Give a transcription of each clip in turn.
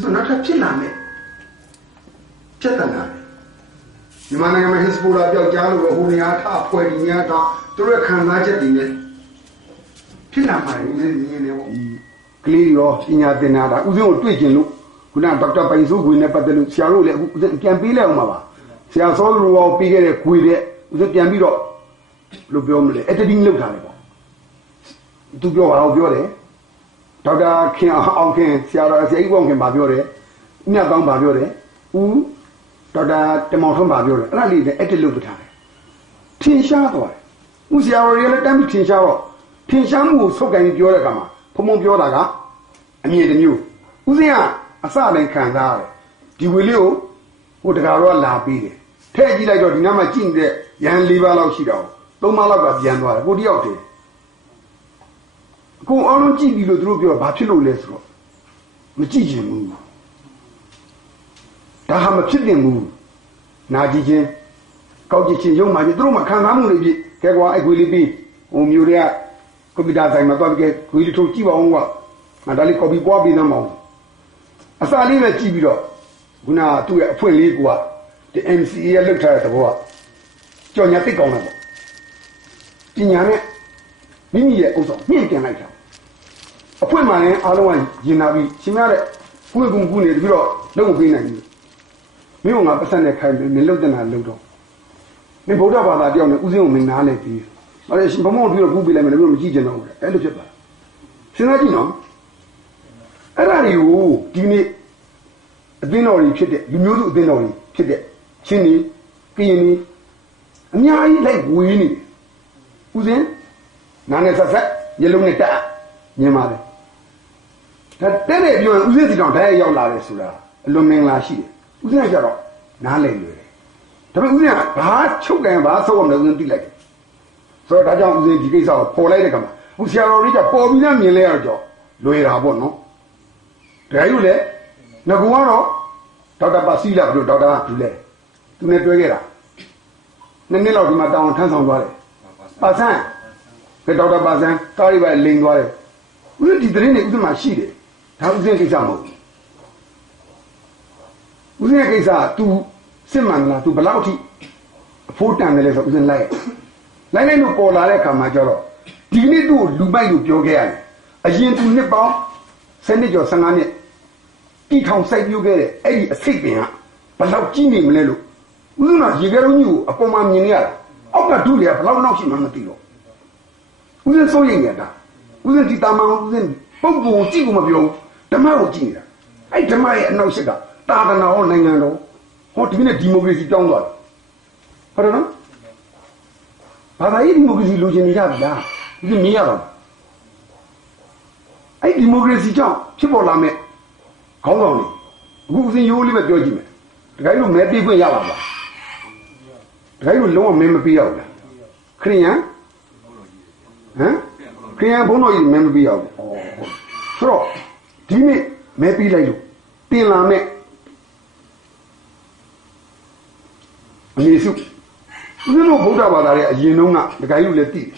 ဆိုနောက်ထပ်ဖြစ်လာမယ်ပြဿနာမြန်မာနိုင်ငံမှာဟစ်စပိုလာပြောက်ကြားလို့ဟိုနေရာထအဖွဲ့ဒီနေရာတော့သူတို့ခံစားချက်တွေနဲ့ဖြစ်လာမှာဦးစင်းနေနေပေါ့ကလေးရောပညာသင်တာဒါဦးစင်းကိုတွေ့ကျင်လို့ခုနဒေါက်တာပိုင်စိုးခွေနဲ့ပတ်သက်လို့ဆရာတို့လည်းအခုပြန်ပေးလိုက်အောင်ပါဆရာစောလူရောပြီးခဲ့တဲ့ခွေတဲ့ဦးစင်းပြန်ပြီးတော့လို့ပြောမလဲအတတိလောက်တာလေပေါ့သူပြောတာကိုပြောတယ်ဒေါက်တာခင်အောင်ခင်ဆရာတော်ဆရာကြီးပေါင်းခင်ဗာပြောတယ်မြတ်ကောင်းဗာပြောတယ်ဦးဒေါက်တာတမောင်ထွန်းဗာပြောတယ်အဲ့ဒါလေးလည်းအတလုပ်ပထားတယ်ထင်ရှားသွားတယ်ဦးဆရာတော်ရဲ့လည်းတမ်းပြီးထင်ရှားတော့ထင်ရှားမှုကိုဆုတ်ကန်ပြီးပြောတဲ့အခါမှာဖုံဖုံပြောတာကအမြင်တစ်မျိုးဦးစင်းကအစတိုင်းခံစားရတယ်ဒီဝေလေးကိုဟိုတကာတော့လာပြီးတယ်ထဲကြည့်လိုက်တော့ဒီနားမှာကြည့်နေတဲ့ရန်၄ပါးလောက်ရှိတော့၃ပါးလောက်ကပြန်သွားတယ်ကိုတယောက်တည်းကိုအောင်လုံးကြည့်ပြီးလို့သူတို့ပြောဘာဖြစ်လို့လဲဆိုတော့မကြည့်ချင်ဘူးဒါဟာမဖြစ်တင်ဘူးနာကြည့်ချင်းကောက်ကြည့်ချင်းရုံမှချင်းသူတို့မှခံစားမှုတွေပြည့်ကဲကွာအဲ့ခွေလေးပြီးဟိုမျိုးတွေကကွန်ပျူတာဆိုင်မှာသွားပြီးခွေလေးထုတ်ကြည့်ပါဦးကွာငါဒါလေးကော်ပီပွားပြီးသားမအောင်အစာလေးပဲကြည့်ပြီးတော့ခုနကသူ့ရဲ့အဖွင့်လေးကွာဒီ MCA ရဲ့လောက်ထားတဲ့သဘောကကြော်ညာတိတ်ကောင်းတယ်ပေါ့ပညာနဲ့မိမိရဲ့ဥစ္စာမြင့်တင်လိုက်တာအဖွင့်မှလည်းအားလုံးကရင်နာပြီးရှင်များတဲ့ကုကူကူနေပြီးတော့လုံးမပေးနိုင်ဘူးမင်းကငါပတ်စံနဲ့ခိုင်းပြီးမင်းလုတ်တဲ့နာလုတ်တော့မင်းဗုဒ္ဓဘာသာတယောက်နဲ့ဥစဉ်ကိုမင်းနားလဲပြီးအဲ့ဒါရှင်ဘမောပြီးတော့ကူပေးလိုက်မယ်လည်းမကြည့်ကြတော့ဘူးအဲ့လိုဖြစ်ပါစဉ်းစားကြည့်နော်အဲ့ဒါတွေကိုဒီနေ့အသင်းတော်ကြီးဖြစ်တဲ့လူမျိုးစုအသင်းတော်ကြီးဖြစ်တဲ့ချင်းကြီးကရင်ကြီးအများကြီးလိုက်ဝေးနေတယ်ဥစဉ်နာနဲ့ဆက်ဆက်မျက်လုံးနဲ့တက်မြင်ပါတယ်ဒါတဲ့ပြောရင်ဥစဉ်စီတောင်ဓာတ်ရောက်လာတယ်ဆိုတာအလွန်မင်္ဂလာရှိတယ်ဥစဉ်ကကြတော့နားလည်လွယ်တယ်ဒါပေမဲ့ဥစဉ်ကဘာချုပ်တယ်ဘာဆောက်အောင်လဲဥစဉ်သိလိုက်တယ်ဆိုတော့ဒါကြောင့်ဥစဉ်ဒီကိစ္စကိုပေါ်လိုက်တဲ့ကမှာအခုဆရာတော်ကြီးကပေါ်ပြီးသားမြင်လဲရတော့လွယ်တာပေါ့နော်ဒါယူလေငကူကတော့ဒေါက်တာပါစီလာပြီးဒေါက်တာကဘူးလေသူနဲ့တွဲခဲ့တာနှစ်လောက်ဒီမှာတောင်းထမ်းဆောင်သွားတယ်ပါဆန်းကဒေါက်တာပါဆန်းကားရီပဲလိန်သွားတယ်ဥစဉ်ဒီသတင်းတွေဥစဉ်မှာရှိတယ်ဒါဥစဉ်ကိစ္စမဟုတ်ဘူးဥစဉ်ကိစ္စက तू စစ်မှန်လား तू ဘယ်လောက်ထိအဖိုးတန်တယ်လဲဆိုဥစဉ်လိုက်လို့ပေါ်လာတဲ့အခါမှာကျတော့ဒီနေ့သူ့လူပိုက်လို့ပြောခဲ့ရတယ်အရင် तू နှစ်ပေါင်း7နှစ်ကျော်15နှစ်တီထောင်စိုက်ပြိုးခဲ့တဲ့အဲ့ဒီအစိတ်ပင်ကဘယ်လောက်ကြီးနေမလဲလို့ဥစဉ်ကရေခဲလုံးကြီးကိုအပေါ်မှာမြင်နေရတာအောက်ကဒုတွေကဘယ်လောက်နောက်ရှိမှမသိတော့ဥစဉ်စိုးရိမ်နေတာဥစဉ်ဒီတာမန်ဥစဉ်ပုံပုံကြည့်ကိုမပြောဓမ္မကိုကြည့်နေတာအဲ့ဓမ္မရဲ့အနောက်ရှက်ကတာသနာဟောနိုင်ငံတော်ဟောဒီနေ့ဒီမိုကရေစီတောင်းသွားတယ်ဟုတ်တယ်နော်ဘာသာရေးဒီမိုကရေစီလိုချင်နေကြပြီလားဥစဉ်မြင်ရတော့အဲ့ဒီမိုကရေစီကြောင့်ဖြစ်ပေါ်လာမဲ့ခေါင်းဆောင်တွေအခုဥစဉ်ရိုးလေးပဲပြောကြည့်မယ်တခါလို့မဲပေးခွင့်ရပါလားတခါလို့လုံးဝမဲမပေးရဘူးလားခရိယန်ဟမ်ခရိယန်ဘုန်းတော်ကြီးမဲမပေးရဘူးဆိုတော့ဒီနေ့မဲပေးလိုက်လို့တင်လာမဲ့အမေစုဦးဇင်းတို့ဗုဒ္ဓဘာသာရဲ့အရင်တုန်းကတခါလို့လည်းသိတယ်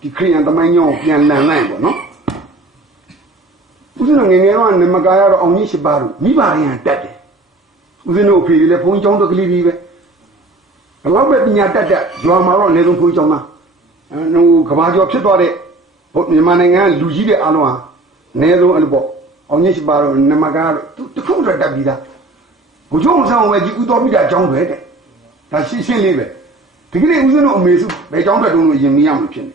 ဒီခရိယန်သမိုင်းကြောင်းကိုပြန်လန်လိုက်ပေါ့နော်ဦးဇင်းတို့ငယ်ငယ်တော့နမကာရတော့အောင်ကြီးရှိပါလို့မိဘရန်တက်တယ်ဦးဇင်းတို့အဖေလည်းဘုန်းကြီးကျောင်းတကလေးကြီးပဲဘယ်လောက်ပဲပညာတက်ရွာမှာတော့အနည်းဆုံးဘုန်းကြီးကျောင်းသားဟိုကဘာကျော်ဖြစ်သွားတဲ့မြန်မာနိုင်ငံလူကြီးတဲ့အားလုံးဟာအနည်းဆုံးအဲ့လိုပေါ့အောင်ကြီးရှိပါတော့နမကာရတော့တခုတည်းတက်ပြီးသားဘုကျောင်းဆောင်ဝဲကြီးဦးတော်ပြီးတာကျောင်းပဲတဲ့ဒါရှင်းလေးပဲဒီကနေ့ဦးဇင်းတို့အမေစုဘယ်ကျောင်းတက်တုံးလို့ယင်မရမှဖြစ်နေ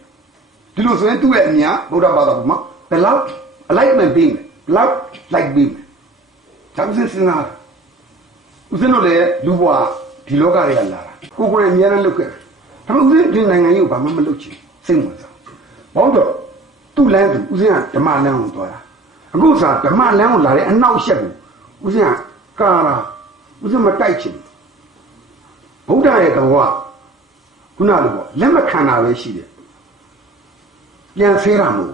ဒီလိုဆိုရင်သူ့ရဲ့အမြဗုဒ္ဓဘာသာပေါ်မှာဘယ်လောက်အလိုက်မှပြီးမယ်ဘလောက်လိုက်ပြီးမယ်ဒါမှစဉ်းစားဦးဇင်းတို့လည်းလူဘွားဒီလောကတွေကလာတာကိုကိုယ်ရဲ့အများနဲ့လုပ်ခဲ့တယ်ဒါပေမဲ့ဦးဇင်းဒီနိုင်ငံကြီးကိုဘာမှမလုပ်ချင်စိတ်ဝင်စားဘောတော့သူ့လမ်းသူဦးဇင်းကဓမ္မလမ်းကိုသွားတာအခုစားဓမ္မလမ်းကိုလာတဲ့အနောက်ရှက်ကိုဦးဇင်းကကာလာဦးဇင်းမတိုက်ချင်ဗုဒ္ဓရဲ့သဘောကခုနလိုပေါ့လက်မခံတာပဲရှိတယ်ပြန်ဆဲတာမဟုတ်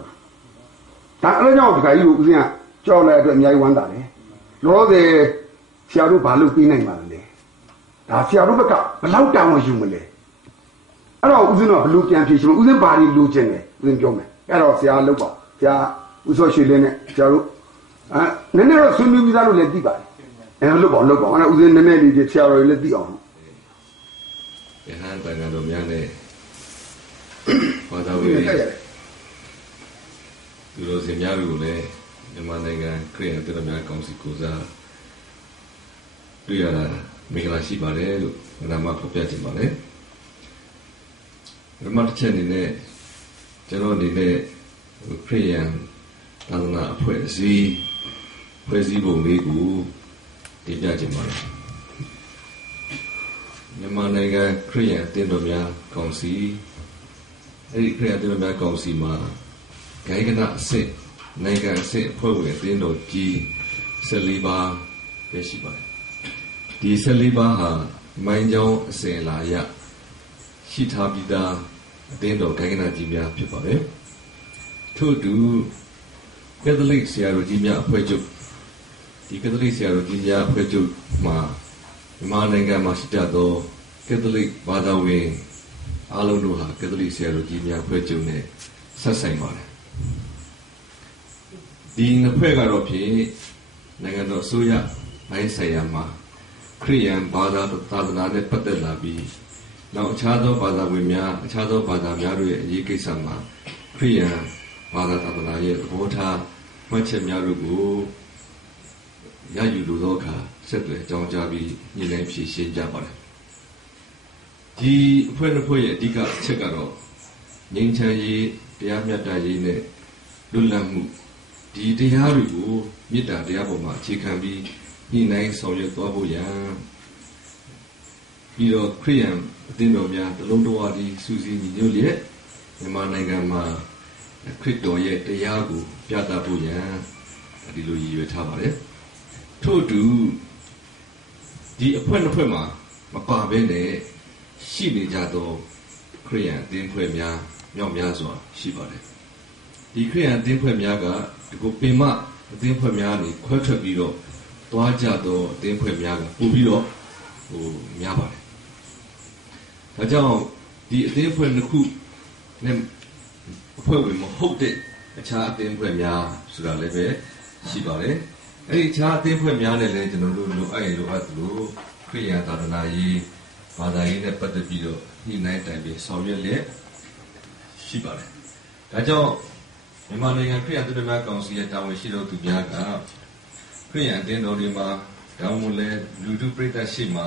ဒါအဲ့ကြောင့်ဒီခါကြီးကိုဦးဇင်းကကြောက်လိုက်အတွက်အများကြီးဝမ်းသာတယ်လောဆယ်ဆရာတို့ဘာလို့ပြီးနိုင်ပါလဲဒါဆရာတို့ဘက်ကဘယ်လောက်တောင်းယူမလဲအဲ့တော့ဦးဇင်းတော့ဘလို့ပြန်ဖြေရှင်ဦးဇင်းဘာတွေလိုချင်လဲဦးဇင်းပြောမယ်အဲ့တော့ဆရာလောက်ပါဆရာဦးစောရွှေလင်းနဲ့ဆရာတို့ နည်းနည်းတော့ဆွေးနွေးပြီးသားလို့လည်းသိပါတယ်လုပ်ပါဦးအဲ့ဒါဦးစင်းနည်းနည်းလေးဆရာတော်လည်းသိအောင်ယဟန်တန်ဃာတော်များနဲ့ဘာသာဝင်သူတို့စင်များတို့လည်းမြန်မာနိုင်ငံခရစ်ယာန်တော်များကောင်စီကိုစားတွေ့ရတာမင်္ဂလာရှိပါတယ်လို့နာမဖော်ပြခြင်းပါတယ်ပထမတစ်ချက်အနေနဲ့ကျွန်တော်အနေနဲ့ခရစ်ယာန်သာသနာအဖွဲ့အစည်းဖွဲ့စည်းပုံလေးကိုတင်ပြခြင်းပါတယ်မြန်မာနိုင်ငံခရစ်ယာန်အသင်းတော်များကောင်စီအဲ့ဒီခရစ်ယာန်အသင်းတော်များကောင်စီမှာဂိုဏ်းကနအဆင့်နိုင်ငံအဆင့်အဖွဲ့ဝင်အသင်းတော်ကြီး14ပါးပဲရှိပါတယ်ဒီ14ပါးဟာမိုင်းကြောင်းအစဉ်အလာအရရှိထားပြီးသားအသင်းတော်ဂိုဏ်းကနကြီးများဖြစ်ပါတယ်ထို့အတူကက်သလစ်ဆရာတော်ကြီးများအဖွဲ့ချုပ်ဒီကက်သလစ်ဆရာတော်ကြီးများအဖွဲ့ချုပ်မှာမြန်မာနိုင်ငံမှာရှိကြသောကက်သလစ်ဘာသာဝင်အားလုံးတို့ဟာကက်သလစ်ဆရာတော်ကြီးများအဖွဲ့ချုပ်နဲ့ဆက်ဆိုင်ပါတယ်ဒီနှစ်ဖွဲ့ကတော့ဖြင့်နိုင်ငံတော်အစိုးရပိုင်းဆိုင်ရာမှာခရစ်ယာန်ဘာသာသာသနာနဲ့ပတ်သက်လာပြီးနောက်အခြားသောဘာသာဝင်များအခြားသောဘာသာများတို့ရဲ့အရေးကိစ္စမှာခရစ်ယာန်ဘာသာသာသနာရဲ့သဘောထားမှတ်ချက်များတို့ကိုရယူလိုသောအခါဆက်သွယ်ကြောင်းကြားပြီးညှိနှိုင်းဖြေရှင်းကြပါတယ်ဒီအဖွဲ့နှစ်ဖွဲ့ရဲ့အဓိကအချက်ကတော့ငြိမ်းချမ်းရေးတရားမျှတရေးနဲ့လွတ်လပ်မှုဒီတရားတွေကိုမေတ္တာတရားပေါ်မှာအခြေခံပြီးညှိနှိုင်းဆောင်ရွက်သွားဖို့ရန်ပြီးတော့ခရစ်ယာန်အသင်းတော်များတလုံးတဝါဒီစူးစီးညီညွတ်လျက်မြန်မာနိုင်ငံမှာခရစ်တော်ရဲ့တရားကိုပြသဖို့ရန်ဒီလိုရည်ရွယ်ထားပါတယ်ထို့အတူဒီအဖွဲ့နှစ်ဖွဲ့မှာမပါဘဲနဲ့ရှိနေကြသောခရစ်ယာန်အသင်းဖွဲ့များမြောက်များစွာရှိပါတယ်ဒီခရစ်ယာန်အသင်းဖွဲ့များကဒီကိုပင်မအသင်းဖွဲ့များနေခွဲထွက်ပြီးတော့တွားကြသောအသင်းဖွဲ့များကပို့ပြီးတော့များပါတယ်ဒါကြောင့်ဒီအသင်းဖွဲ့နှစ်ခုနဲ့အဖွဲ့ဝင်မဟုတ်တဲ့အခြားအသင်းဖွဲ့များဆိုတာလည်းပဲရှိပါတယ်အဲ့ဒီအခြားအသင်းဖွဲ့များနဲ့လည်းကျွန်တော်တို့လိုအပ်ရင်လိုအပ်သလိုခရစ်ယာန်သာသနာရေးဘာသာရေးနဲ့ပတ်သက်ပြီးတော့ညှိနှိုင်းတိုင်ပင်ဆောင်ရွက်လျက်ရှိပါတယ်ဒါကြောင့်မြန်မာနိုင်ငံခရစ်ယာန်သူများကောင်စီရဲ့တာဝန်ရှိသောသူများကခရစ်ယာန်အသင်းတော်တွေမှာတောင်းမလဲလူထုပြည်သက်ရှိမှာ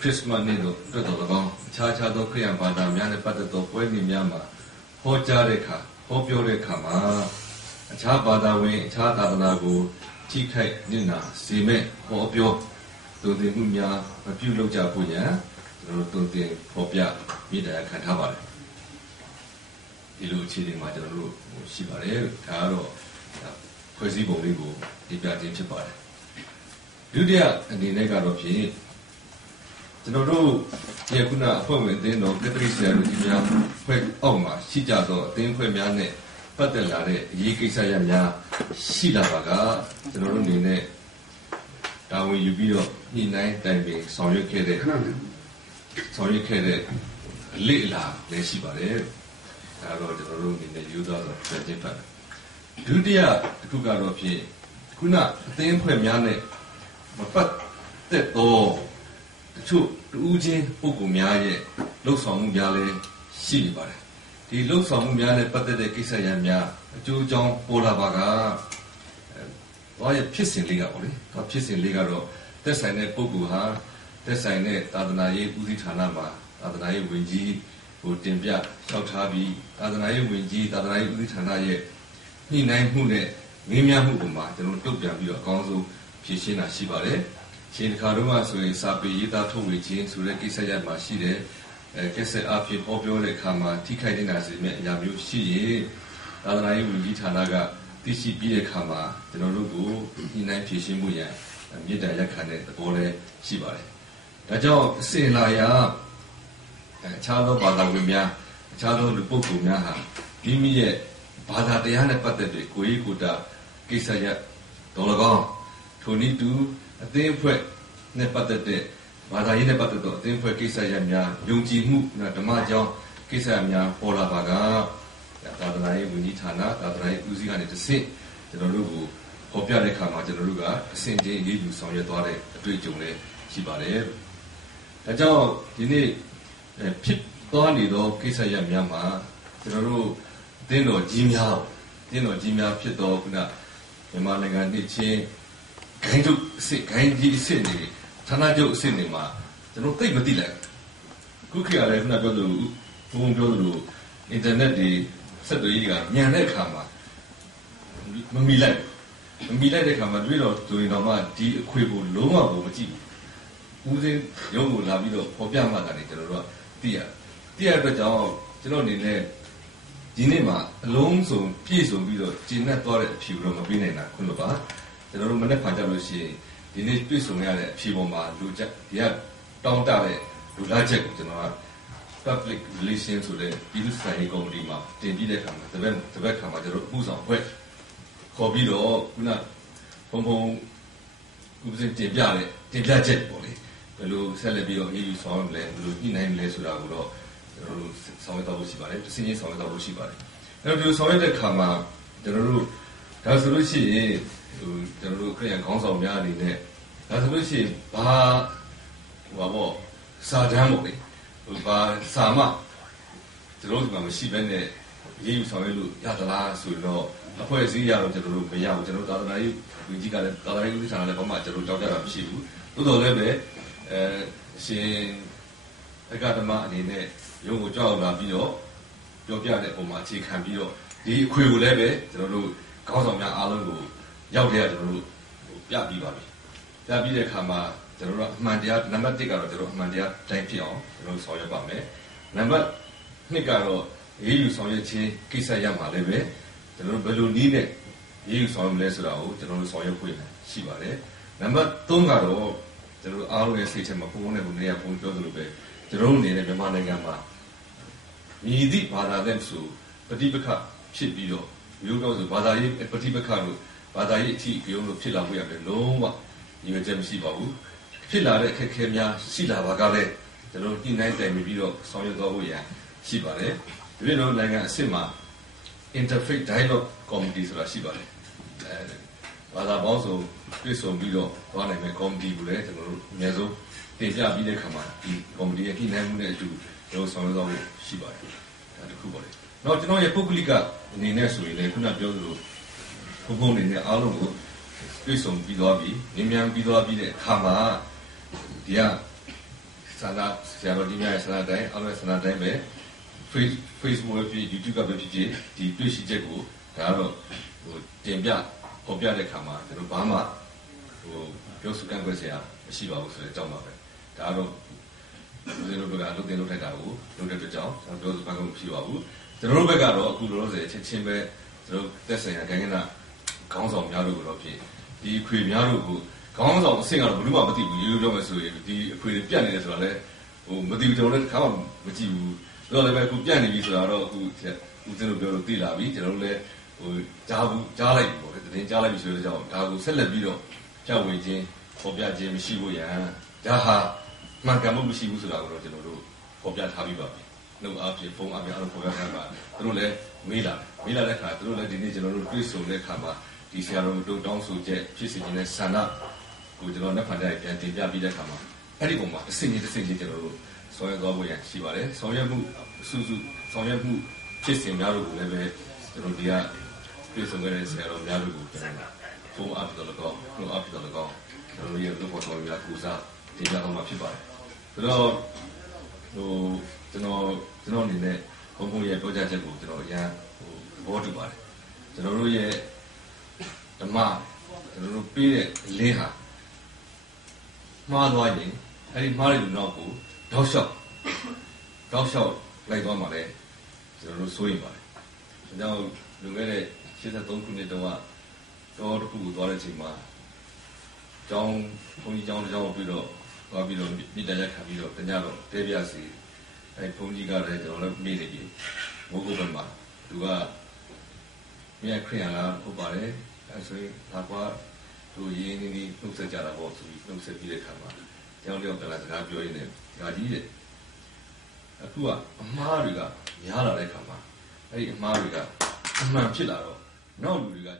ခရစ်စမတ်နေ့တို့တော်တော်ကောင်းအခြားခြားသောခရစ်ယာန်ဘာသာများနဲ့ပတ်သက်သောပွဲနေ့များမှာဟောကြားတဲ့အခါဟောပြောတဲ့အခါမှာအခြားဘာသာဝင်အခြားသာသနာကိုထိခိုက်နစ်နာစေမဲ့ဟောပြောတုံ့ပြန်မှုများမပြုလုပ်ကြဖို့ရန်ကျွန်တော်တို့တုံ့ပြန်ဖော်ပြမိတရားခံထားပါတယ်ဒီလိုအခြေအနေမှာကျွန်တော်တို့ရှိပါတယ်ဒါကတော့ဖွဲ့စည်းပုံလေးကိုဒီပြခြင်းဖြစ်ပါတယ်ဒုတိယအနေနဲ့ကတော့ဖြင့်ကျွန်တော်တို့ဒီခုနအဖွဲ့ဝင်အသင်းတော်ကက်သလစ်ဆရာတို့ကြီးများဖွဲ့အောက်မှာရှိကြသောအသင်းဖွဲ့များနဲ့ပတ်သက်လာတဲ့အရေးကိစ္စရပ်များရှိလာပါကကျွန်တော်တို့အနေနဲ့တာဝန်ယူပြီးတော့ညှိနှိုင်းတိုင်ပင်ဆောင်ရွက်ခဲ့တဲ့အလေ့လာလည်းရှိပါတယ်ဒါတော့ကျွန်တော်တို့အနေနဲ့ယူသားတော့ပြန်ကျင်းပတ်ဒုတိယတစ်ခုကတော့ဖြင့်ခုနအသင်းဖွဲ့များနဲ့မပတ်သက်တော့တချို့တူးချင်းပုဂ္ဂိုလ်များရဲ့လှုပ်ဆောင်မှုများလည်းရှိနေပါတယ်ဒီလှုပ်ဆောင်မှုများနဲ့ပတ်သက်တဲ့ကိစ္စရပ်များအကျိုးအကြောင်းပေါ်လာပါကဘာရဲ့ဖြစ်စဉ်လေးကပေါ့လေဒါဖြစ်စဉ်လေးကတော့သက်ဆိုင်တဲ့ပုဂ္ဂိုလ်ဟာသက်ဆိုင်တဲ့သာသနာရေးဦးစီးဌာနမှာသာသနာရေးဝန်ကြီးကိုတင်ပြလျှောက်ထားပြီးသာသနာရေးဝန်ကြီးသာသနာရေးဦးစီးဌာနရဲ့ညှိနှိုင်းမှုနဲ့ငင်းများမှုပုံမှာကျွန်တော်တုံ့ပြန်ပြီးတော့အကောင်းဆုံးဖြေရှင်းတာရှိပါတယ်ရှင်တစ်ခါတော့မှဆိုရင်စာပေရေးသားထုတ်ဝေခြင်းဆိုတဲ့ကိစ္စရပ်မှာရှိတယ်ကက်ဆက်အဖြစ်ဟောပြောတဲ့အခါမှာထိခိုက်နေတာစီမဲ့အရာမျိုးရှိရင်သာသနာရေးဝန်ကြီးဌာနကသိရှိပြီးတဲ့အခါမှာကျွန်တော်တို့ကိုညှိနှိုင်းဖြေရှင်းမှုရန်မြေတားရက်ခံတဲ့သဘောလည်းရှိပါတယ်ဒါကြောင့်အစဉ်လာရာအခြားသောဘာသာဝင်များအခြားသောလူပုဂ္ဂိုလ်များဟာမိမိရဲ့ဘာသာတရားနဲ့ပတ်သက်တဲ့ကိုယ်ရေးကိုယ်တာကိစ္စရပ်တော်၎င်းထိုနည်းတူအသင်းအဖွဲ့နဲ့ပတ်သက်တဲ့ဘာသာရေးနဲ့ပတ်သက်သောအသင်းအဖွဲ့ကိစ္စရပ်များယုံကြည်မှုဓမ္မကြောင်းကိစ္စရပ်များပေါ်လာပါကသာသနာရေးဝန်ကြီးဌာနသာသနာရေးဦးစီးကနေတစ်ဆင့်ကျွန်တော်တို့ကို ပေါ်ပြတဲ့ခါမှာကျွန်တော်တို့ကအစဉ်ချင်းရေးယူဆောင်ရွက်သွားတဲ့အတွေ့အကြုံလည်းရှိပါတယ်။ဒါကြောင့်ဒီနေ့ဖြစ်သွားနေသောကိစ္စရပ်များမှာကျွန်တော်တို့အသင်းတော်ကြီးများဖြစ်သောခုနမြန်မာနိုင်ငံနှစ်ချင်းဂိုင်းကြီးအစ်စ်နေဌာနချုပ်အစ်စ်နေမှာကျွန်တော်သိမသိလိုက်ခုခေတ်ကလည်းခုနပြောသလိုဘုံပြောသလိုအင်တာနက်တွေဆက်သွယ်ရေးကညံတဲ့အခါမှာမမီလိုက်တဲ့အခါမှာတွေ့တော့ဆိုရင်တော့မှဒီအခွေကိုလုံးဝကိုမကြည့်ဘူးဦးစင်းရုံးကိုလာပြီးတော့ပေါ်ပြမှတာနေကျွန်တော်တို့ကသိရအတွက်ကြောင့်ကျွန်တော်အနေနဲ့ဒီနေ့မှာအလုံးစုံပြည့်စုံပြီးတော့ကျင့်နဲ့သွားတဲ့အဖြေကိုတော့မပေးနိုင်တာခုလိုပါကျွန်တော်တို့မနေ့ဖန်ကြလို့ရှိရင်ဒီနေ့ပြည့်စုံရတဲ့အဖြေပေါ်မှာလူချက်ဒီကတောင်းတတဲ့လူလားချက်ကိုကျွန်တော်က public relations ဆိုတဲ့ပြည်သူ့ဆိုင်ရာကော်မတီမှာတင်ပြတဲ့အခါမှာတပတ်ခါမှာကျွန်တော်ဥဆောင်ဖွဲ့ခေါ်ပြီးတော့ခုနဘုံဥပဒေတင်ပြချက်ပေါ့လေဘယ်လိုဆက်လက်ပြီးတော့ EU ဆောင်ရမလဲဘယ်လိုညှိနှိုင်းမလဲဆိုတာကိုတော့ကျွန်တော်တို့ဆောင်ရွက်တော့လို့ရှိပါတယ်တစ်စင်းချင်းဆောင်ရွက်တော့လို့ရှိပါတယ်အဲ့တော့ဒီဆောင်ရွက်တဲ့အခါမှာကျွန်တော်တို့ဒါဆိုလို့ရှိရင်ကျွန်တော်တို့ခရီးခေါင်းဆောင်များအနေနဲ့ဒါဆိုလို့ရှိရင်ဘာပေါ့စာတမ်းပေါ့လေဘာစာမကျွန်တော်တို့ကမရှိဘဲနဲ့ရေးယူဆောင်ရွက်လို့ရသလားဆိုတော့အဖွဲ့အစည်းရတော့ကျွန်တော်တို့မရဘူးကျွန်တော်တို့သာသနာရေးဝန်ကြီးကလည်းသာသနာရေးဝန်ကြီးဌာနလည်းဘာမှကျွန်တော်တို့တောက်ကြတာမရှိဘူးသို့တော်လည်းပဲရှင်အကဓမ္မအနေနဲ့ရုံးကိုကြောက်လာပြီးတော့ပြောပြတဲ့ပုံမှာအခြေခံပြီးတော့ဒီအခွေကိုလည်းပဲကျွန်တော်တို့ခေါင်းဆောင်များအားလုံးကိုရောက်တဲ့ကျွန်တော်တို့ပြပြီးပါပြီပြပြီးတဲ့အခါမှာကျွန်တော်တို့အမှန်တရားနံပါတ်1ကတော့ကျွန်တော်အမှန်တရားတိုင်းဖြစ်အောင်ကျွန်တော်ဆောင်ရွက်ပါမယ်နံပါတ်2ကတော့ရေးယူဆောင်ရွက်ခြင်းကိစ္စရမှာလည်းပဲကျွန်တော်တို့ဘယ်လိုနည်းနဲ့ရေးယူဆောင်ရွက်မလဲဆိုတာကိုကျွန်တော်တို့ဆောင်ရွက်ခွင့်ရှိပါတယ်နံပါတ်3ကတော့ကျွန်တော်တို့အားလုံးရဲ့စိတ်ထဲမှာပုံနဲ့ပုံနဲ့ပုံပြောသလိုပဲကျွန်တော်တို့အနေနဲ့မြန်မာနိုင်ငံမှာမြည်သည့်ဘာသာတဲ့ဆိုပဋိပက္ခဖြစ်ပြီးတော့မျိုးကောင်းဆိုဘာသာရေးပဋိပက္ခလို့ဘာသာရေးအထီးပြုံးလို့ဖြစ်လာဖို့ရတယ်လုံးဝညီမချက်မရှိပါဘူးဖြစ်လာတဲ့အခက်အခဲများရှိလာပါကလည်းကျွန်တော်ညှိနှိုင်းတိုင်ပြီးတော့ဆောင်ရွက်သွားဖို့ရရှိပါတယ်ဒီလိုနိုင်ငံအစ်စ်မှာ Interfaith Dialogue Committee ဆိုတာရှိပါတယ်ဘာသာပေါင်းစုံတွေ့ဆုံပြီးတော့သွားနိုင်မယ့်ကော်မတီကိုလည်းကျွန်တော်တို့အများဆုံးတင်ပြပြီးတဲ့အခါမှာဒီကော်မတီရဲ့ညှိနှိုင်းမှုနဲ့အတူကျွန်တော်ဆောင်ရွက်သွားဖို့ရှိပါတယ်ဒါတစ်ခုပါလေနောက်ကျွန်တော်ရဲ့ပုဂ္ဂလိကအနေနဲ့ဆိုရင်လည်းခုနပြောသလိုဘုံအနေနဲ့အားလုံးကိုတွေ့ဆုံပြီးသွားပြီးမြင်မြန်ပြီးသွားပြီးတဲ့အခါမှာဒီကဆန္ဒဆရာတော်ဒီများဆန္ဒတိုင်းအားလုံးဆန္ဒတိုင်းပဲ Facebook ပဲဖြစ် YouTube ကပဲဖြစ်ဖြစ်ဒီတွေ့ရှိချက်ကိုဒါကတော့တင်ပြပေါ်ပြတဲ့အခါမှာကျွန်တော်ဘာမှပြောဆိုကန့်ကွက်စရာမရှိပါဘူးဆိုတဲ့အကြောင်းပါပဲဒါကတော့ဦးဇင်းတို့ဘက်ကလုပ်တင်လုပ်ထိုက်တာကိုလုပ်တဲ့အတွက်ကြောင့်ကျွန်တော်ပြောဆိုကန့်ကွက်မှုမရှိပါဘူးကျွန်တော်တို့ဘက်ကတော့အခုလောလောဆယ်ချက်ချင်းပဲကျွန်တော်သက်ဆိုင်ရာဂိုင်းကနခေါင်းဆောင်များတို့ကိုတော့ဖြစ်ဒီအခွေများတို့ကိုခေါင်းဆောင်အဆင့်ကတော့ဘယ်သူမှမသိဘူးရိုးရိုးပြောမယ်ဆိုရင်ဒီအခွေပြတ်နေတယ်ဆိုတာလည်းမသိဘူးကျွန်တော်လည်းခါမှမကြည့်ဘူးတော့လည်းပဲအခုပြတ်နေပြီဆိုတာတော့အခုဦးဇင်းတို့ပြောလို့သိလာပြီကျွန်တော်တို့လည်းကြားလိုက်ပြီပေါ့လေတင်ကြားလိုက်ပြီဆိုတော့ကြောင့်ဒါကိုဆက်လက်ပြီးတော့ကြောက်ဝင်ခြင်းပေါ်ပြခြင်းမရှိဖို့ရန်ဒါဟာမှန်ကန်မှုမရှိဘူးဆိုတာကိုတော့ကျွန်တော်တို့ပေါ်ပြထားပြီးပါပြီနှုတ်အားဖြင့်ဖုန်းအားဖြင့်အားလုံးပေါ်ပြထားပါသူတို့လည်းမေးလာတဲ့အခါသူတို့လည်းဒီနေ့ကျွန်တော်တို့တွေ့ဆုံတဲ့အခါမှာဒီဆရာတော်တို့တောင်းဆိုချက်ဖြစ်စီခြင်းနဲ့ဆန္ဒကိုကျွန်တော်နှစ်ဖန်တိုင်းပြန်တင်ပြပြီးတဲ့အခါမှာအဲ့ဒီပုံမှာတစ်စိမ့်ချင်းကျွန်တော်တို့ဆောင်ရွက်သွားဖို့ရရှိပါတယ်ဆောင်ရွက်မှုဖြစ်စဉ်များတို့ကိုလည်းပဲကျွန်တော်ဒီကပြည်စုံတဲ့ဆရာတော်များတို့ကိုကျွန်တော်ဖုန်းအားဖြင့်တော့ကျွန်တော်ရဲ့လုပ်ဖို့ဆောင်ရွက်ကူစားတင်ပြတော့မှာဖြစ်ပါတယ်ဆိုတော့ကျွန်တော်အနေနဲ့ဘုံရဲ့ပြောကြားချက်ကိုကျွန်တော်အရင်ဘောတူပါတယ်ကျွန်တော်တို့ရဲ့ဓမ္မကျွန်တော်တို့ပေးတဲ့လင်းဟာမှားသွားရင်အဲဒီမှားတဲ့လူနောက်ကိုတောက်လျှောက်လိုက်သွားမှာလေကျွန်တော်တို့စိုးရိမ်ပါတယ်ဒါကြောင့်လွန်ခဲ့တဲ့83ခုနှစ်တုန်းကတော့တစ်ခုကိုသွားတဲ့အချိန်မှာကျောင်းဘုန်းကြီးကျောင်းပြီးတော့သွားပြီးတော့မိတ္တရက်ခံပြီးတော့တညတော့တဲပြစီအဲဘုန်းကြီးကလည်းကျွန်တော်လည်းမေ့နေပြီမိုးကုတ်ဘက်မှာသူကမြတ်ခရစ်ယာန်လားဟုတ်ပါတယ်အဲဆိုရင်ဒါကသူရင်းနေနှုတ်ဆက်ကြတာပေါ့ဆိုပြီးနှုတ်ဆက်ပြီးတဲ့အခါမှာကျောင်းလေးကလည်းစကားပြောရင်းနဲ့ဒါကြီးတဲ့အခုကအမှားတွေကများလာတဲ့အခါမှာအဲ့ဒီအမှားတွေကအမှန်ဖြစ်လာတော့နောက်လူတွေက